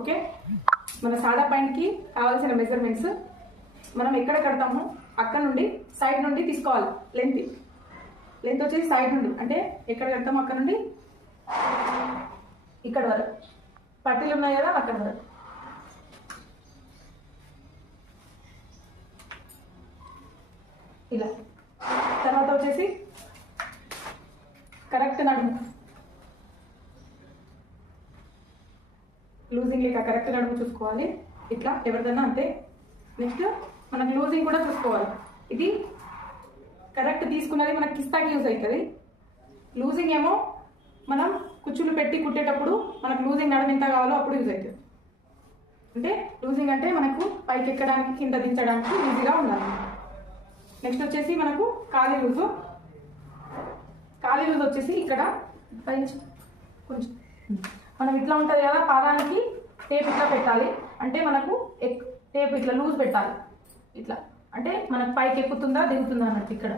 Okay, మన సాదా పాయింట్కి కావాల్సిన మెజర్మెంట్స్ మనం ఎక్కడ కడతామో అక్కడ నుండి సైడ్ నుండి తీసుకోవాలి. లెంత్ వచ్చేసి సైడ్ నుండి, అంటే ఎక్కడ కడతామో అక్కడ నుండి ఇక్కడ వరకు, పట్టీలు ఉన్నాయి కదా అక్కడ వరకు. ఇలా తర్వాత వచ్చేసి కరెక్ట్ నడుము, లూజింగ్ లేక కరెక్ట్ నడుము చూసుకోవాలి. ఇట్లా ఎవరిదన్నా అంతే. నెక్స్ట్ మనకు లూజింగ్ కూడా చూసుకోవాలి. ఇది కరెక్ట్ తీసుకున్నది మనకి కిస్తాకి యూజ్ అవుతుంది. లూజింగ్ ఏమో మనం కుచ్చులు పెట్టి కుట్టేటప్పుడు మనకు లూజింగ్ నడుము ఎంత కావాలో అప్పుడు యూజ్ అవుతుంది. అంటే లూజింగ్ అంటే మనకు పైకి ఎక్కడానికి కింద దించడానికి ఈజీగా ఉండాలి. నెక్స్ట్ వచ్చేసి మనకు కాలి లూజు. కాలి లూజ్ వచ్చేసి ఇక్కడ పైనుంచి కొంచెం మనం ఇట్లా ఉంటుంది కదా, పాదానికి టేప్ ఇట్లా పెట్టాలి. అంటే మనకు టేప్ ఇట్లా లూజ్ పెట్టాలి. ఇట్లా అంటే మనకు పైకి ఎక్కుతుందా దిగుతుందా అన్నట్టు ఇక్కడ